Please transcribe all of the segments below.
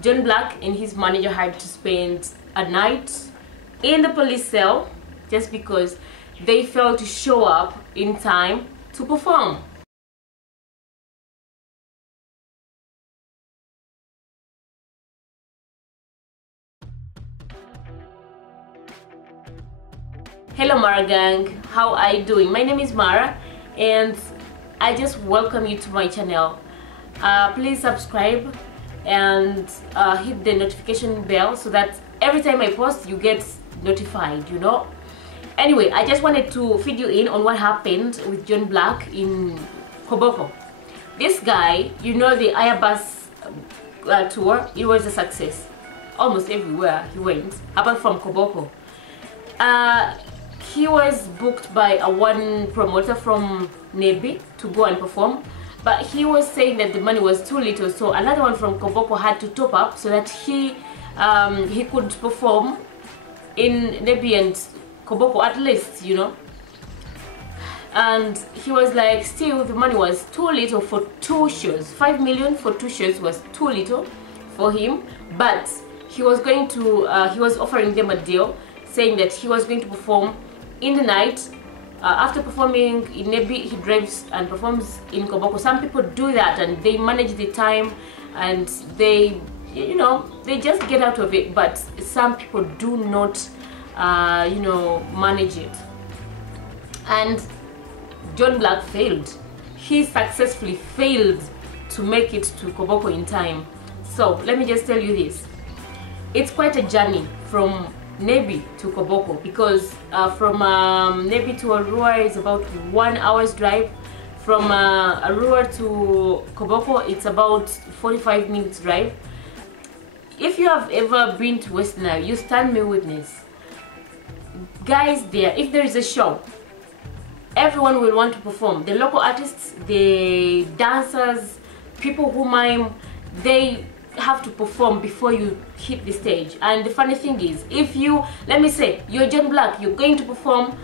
John Blac and his manager had to spend a night in the police cell just because they failed to show up in time to perform. Hello Mara gang, how are you doing? My name is Mara and I just welcome you to my channel. Please subscribe and hit the notification bell so that every time I post you get notified, you know. Anyway, I just wanted to feed you in on what happened with John Blac in Koboko. This guy, you know, the Airbus tour, it was a success almost everywhere he went apart from Koboko. He was booked by one promoter from Nebi to go and perform, but he was saying that the money was too little, so another one from Koboko had to top up so that he could perform in Nebi and Koboko at least, you know. And he was like, still the money was too little for 2 shows. 5 million for 2 shows was too little for him, but he was going to he was offering them a deal saying that he was going to perform in the night. After performing in Nebi, he drives and performs in Koboko. Some people do that and they manage the time and they, you know, they just get out of it, but some people do not you know, manage it. And John Blac failed. He successfully failed to make it to Koboko in time. So let me just tell you this, it's quite a journey from Nebi to Koboko, because from Nebi to Arua is about 1 hour's drive. From Arua to Koboko it's about 45 minutes drive. If you have ever been to West Nile, you stand me witness. Guys, there, if there is a show, everyone will want to perform. The local artists, the dancers, people who mime, they have to perform before you hit the stage. And the funny thing is, if you, let me say, you're John Blac, you're going to perform,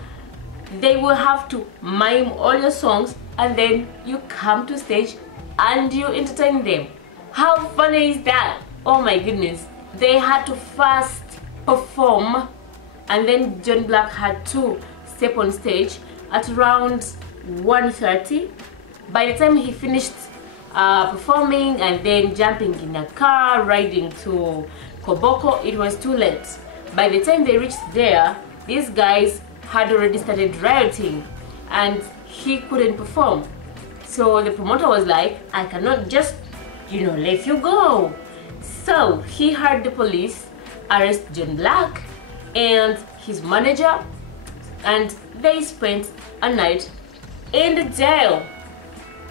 they will have to mime all your songs and then you come to stage and you entertain them. How funny is that? Oh my goodness. They had to first perform and then John Blac had to step on stage at around 1:30. By the time he finished performing and then jumping in a car, riding to Koboko, it was too late. By the time they reached there, these guys had already started rioting and he couldn't perform. So the promoter was like, I cannot just, you know, let you go. So he had the police arrest John Blac and his manager, and they spent a night in the jail,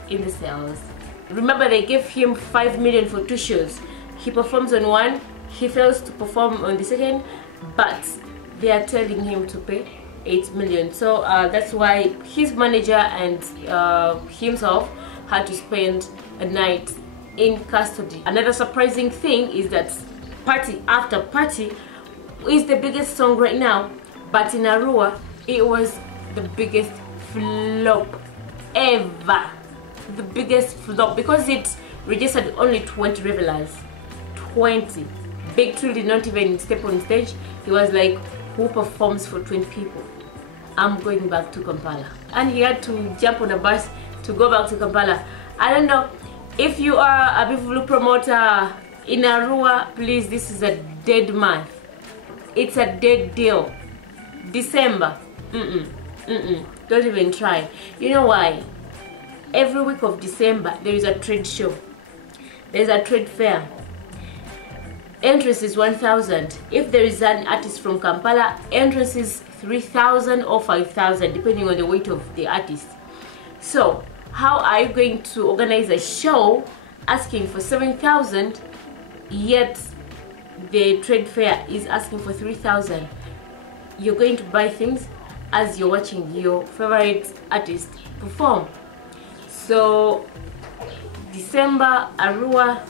in the cells. Remember, they gave him 5 million for 2 shows. He performs on one, he fails to perform on the second, but they are telling him to pay 8 million. So that's why his manager and himself had to spend a night in custody. Another surprising thing is that Party After Party is the biggest song right now, but in Arua it was the biggest flop ever. The biggest flop because it registered only 20 revelers. 20. Big Tree did not even step on stage. He was like, who performs for 20 people? I'm going back to Kampala. And he had to jump on a bus to go back to Kampala. I don't know if you are a Bivulu promoter in Arua, please, this is a dead month. It's a dead deal. December, don't even try. You know why? Every week of December there is a trade show, there's a trade fair. Entrance is 1,000. If there is an artist from Kampala, entrance is 3,000 or 5,000 depending on the weight of the artist. So how are you going to organize a show asking for 7,000 yet the trade fair is asking for 3,000? You're going to buy things as you're watching your favorite artist perform. So December, Arua,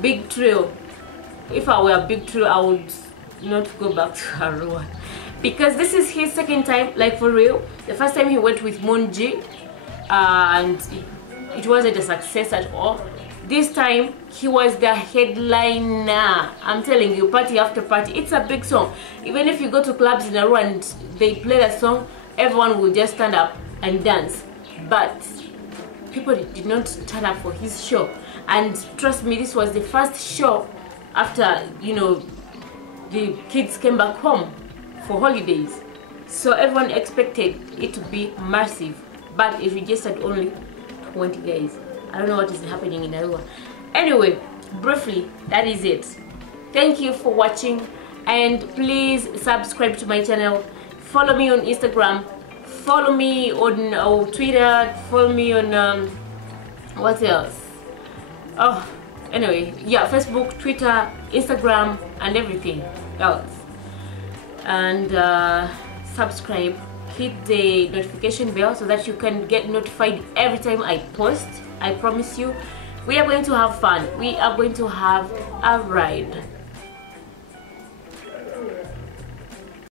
Big Trail. If I were Big Trail, I would not go back to Arua because this is his second time, like for real. The first time he went with Munji and it wasn't a success at all. This time he was the headliner. I'm telling you, party after party. It's a big song. Even if you go to clubs in Arua and they play that song, everyone will just stand up and dance. But people did not turn up for his show. And trust me, this was the first show after, you know, the kids came back home for holidays. So everyone expected it to be massive, but it registered only 20 guys. I don't know what is happening in Arua. Anyway, briefly, that is it. Thank you for watching, and please subscribe to my channel. Follow me on Instagram, follow me on Twitter, follow me on what else? Oh, anyway, yeah, Facebook, Twitter, Instagram, and everything else. And subscribe, hit the notification bell so that you can get notified every time I post. I promise you, we are going to have fun. We are going to have a ride.